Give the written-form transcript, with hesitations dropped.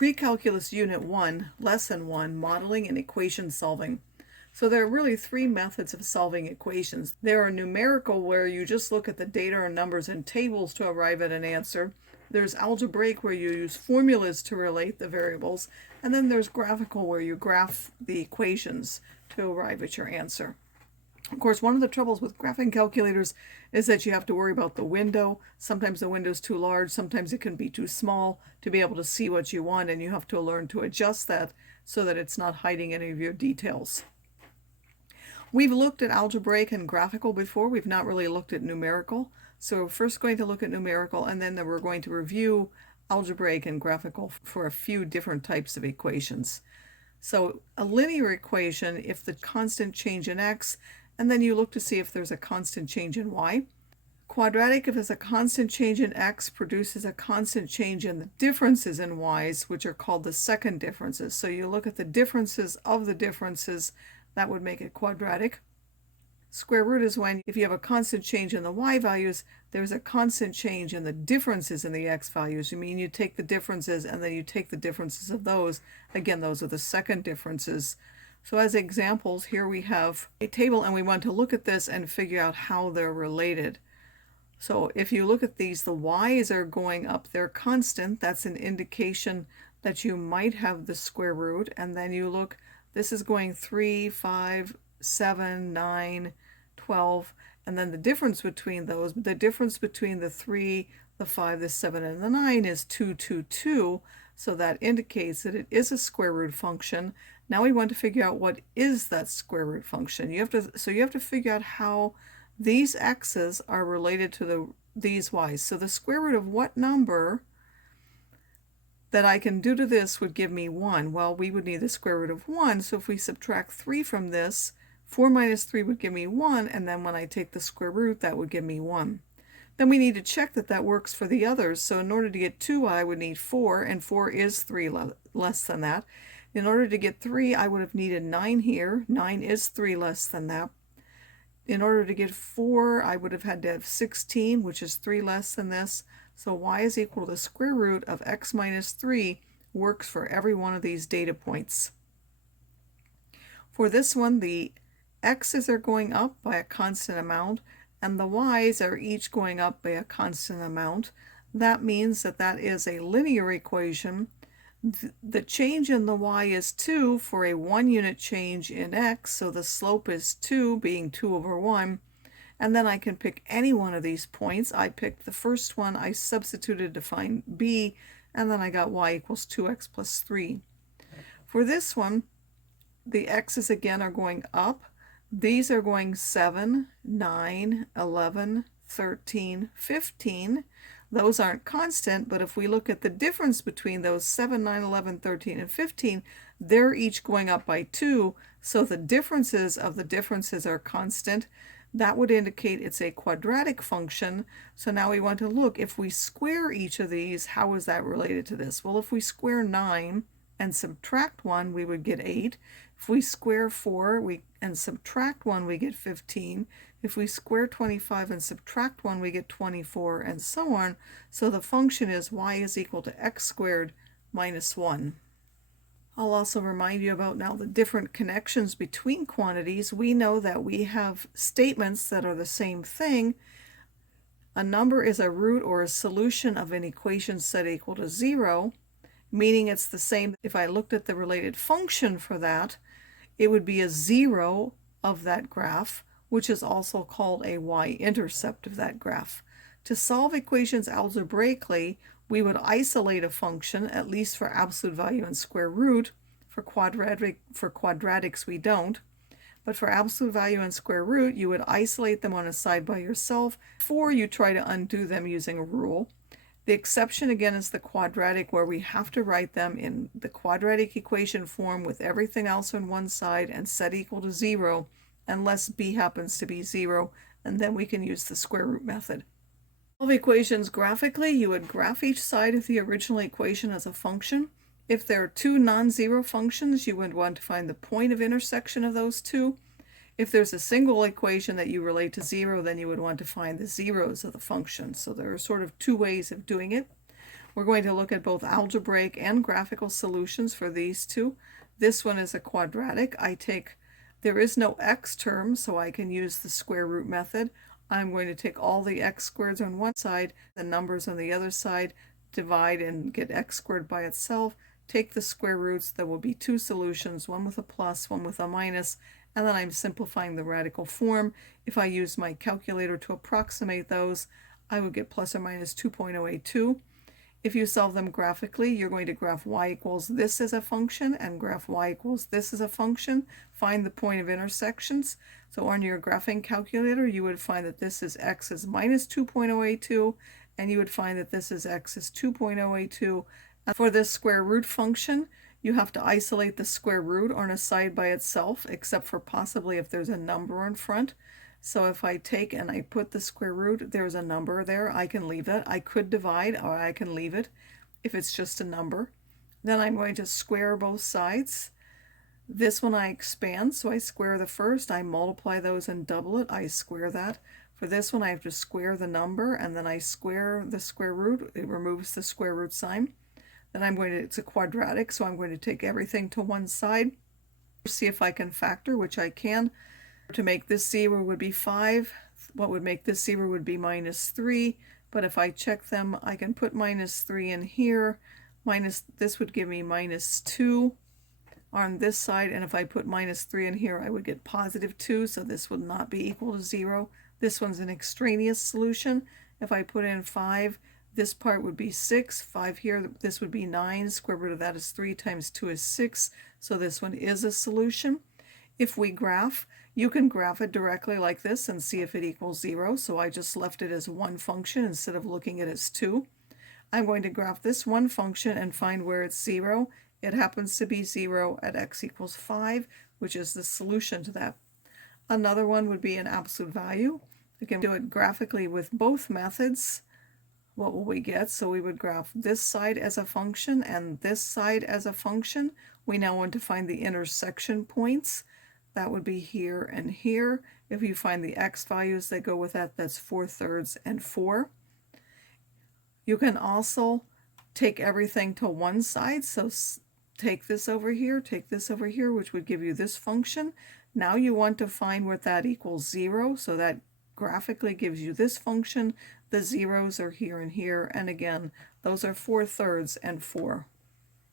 Pre-calculus Unit 1, Lesson 1, Modeling and Equation Solving. So there are really three methods of solving equations. There are numerical, where you just look at the data or numbers in tables to arrive at an answer. There's algebraic, where you use formulas to relate the variables. And then there's graphical, where you graph the equations to arrive at your answer. Of course, one of the troubles with graphing calculators is that you have to worry about the window. Sometimes the window's too large, sometimes it can be too small to be able to see what you want, and you have to learn to adjust that so that it's not hiding any of your details. We've looked at algebraic and graphical before. We've not really looked at numerical. So we're first going to look at numerical, and then we're going to review algebraic and graphical for a few different types of equations. So a linear equation, if the constant change in x, and then you look to see if there's a constant change in y. Quadratic, if it's a constant change in x, produces a constant change in the differences in y's, which are called the second differences. So you look at the differences of the differences, that would make it quadratic. Square root is when, if you have a constant change in the y values, there's a constant change in the differences in the x values. You take the differences and then you take the differences of those. Again, those are the second differences. So as examples, here we have a table, and we want to look at this and figure out how they're related. So if you look at these, the y's are going up, they're constant. That's an indication that you might have the square root. And then you look, this is going 3, 5, 7, 9, 12. And then the difference between those, the difference between the 3, the 5, the 7, and the 9 is 2, 2, 2. So that indicates that it is a square root function. Now we want to figure out what is that square root function. You have to figure out how these x's are related to these y's. So the square root of what number that I can do to this would give me 1. Well, we would need the square root of 1. So if we subtract 3 from this, 4 minus 3 would give me 1. And then when I take the square root, that would give me 1. Then we need to check that that works for the others. So in order to get 2, I would need 4, and 4 is 3 less than that. In order to get 3, I would have needed 9 here. 9 is 3 less than that. In order to get 4, I would have had to have 16, which is 3 less than this. So y is equal to the square root of x minus 3 works for every one of these data points. For this one, the x's are going up by a constant amount, and the y's are each going up by a constant amount. That means that that is a linear equation. The change in the y is 2 for a 1 unit change in x, so the slope is 2, being 2 over 1. And then I can pick any one of these points. I picked the first one, I substituted to find b, and then I got y equals 2x plus 3. For this one, the x's again are going up. These are going 7, 9, 11, 13, 15. Those aren't constant, but if we look at the difference between those 7, 9, 11, 13, and 15, they're each going up by 2, so the differences of the differences are constant. That would indicate it's a quadratic function. So now we want to look, if we square each of these, how is that related to this? Well, if we square 9 and subtract 1, we would get 8. If we square 4 and subtract 1, we get 15. If we square 25 and subtract 1, we get 24, and so on. So the function is y is equal to x squared minus 1. I'll also remind you about now the different connections between quantities. We know that we have statements that are the same thing. A number is a root or a solution of an equation set equal to 0, meaning it's the same. If I looked at the related function for that, it would be a 0 of that graph, which is also called a y-intercept of that graph. To solve equations algebraically, we would isolate a function, at least for absolute value and square root. For quadratics, we don't. But for absolute value and square root, you would isolate them on a side by yourself before you try to undo them using a rule. The exception, again, is the quadratic, where we have to write them in the quadratic equation form with everything else on one side and set equal to 0, unless b happens to be 0, and then we can use the square root method. Solve equations graphically, you would graph each side of the original equation as a function. If there are two non-zero functions, you would want to find the point of intersection of those two. If there's a single equation that you relate to 0, then you would want to find the zeros of the function. So there are sort of two ways of doing it. We're going to look at both algebraic and graphical solutions for these two. This one is a quadratic. There is no x term, so I can use the square root method. I'm going to take all the x squareds on one side, the numbers on the other side, divide and get x squared by itself, take the square roots. There will be two solutions, one with a plus, one with a minus, and then I'm simplifying the radical form. If I use my calculator to approximate those, I would get plus or minus 2.082. If you solve them graphically, you're going to graph y equals this as a function and graph y equals this as a function. Find the point of intersections. So on your graphing calculator, you would find that this is x is minus 2.082, and you would find that this is x is 2.082. And for this square root function, you have to isolate the square root on a side by itself, except for possibly if there's a number in front. So if I take and I put the square root, there's a number there, I can leave it. I could divide, or I can leave it if it's just a number. Then I'm going to square both sides. This one I expand, so I square the first, I multiply those and double it, I square that. For this one I have to square the number, and then I square the square root, it removes the square root sign. Then it's a quadratic, so I'm going to take everything to one side, see if I can factor, which I can. To make this 0 would be 5. What would make this 0 would be minus 3. But if I check them, I can put minus 3 in here. This would give me minus 2 on this side. And if I put minus 3 in here, I would get positive 2. So this would not be equal to 0. This one's an extraneous solution. If I put in 5, this part would be 6. 5 here, this would be 9. Square root of that is 3 times 2 is 6. So this one is a solution. If we graph, you can graph it directly like this and see if it equals 0. So I just left it as one function instead of looking at it as two. I'm going to graph this one function and find where it's 0. It happens to be 0 at x equals 5, which is the solution to that. Another one would be an absolute value. We can do it graphically with both methods. What will we get? So we would graph this side as a function and this side as a function. We now want to find the intersection points. That would be here and here. If you find the x values that go with that, that's 4/3 and 4. You can also take everything to one side. So take this over here, which would give you this function. Now you want to find what that equals 0. So that graphically gives you this function. The zeros are here and here. And again, those are 4/3 and 4.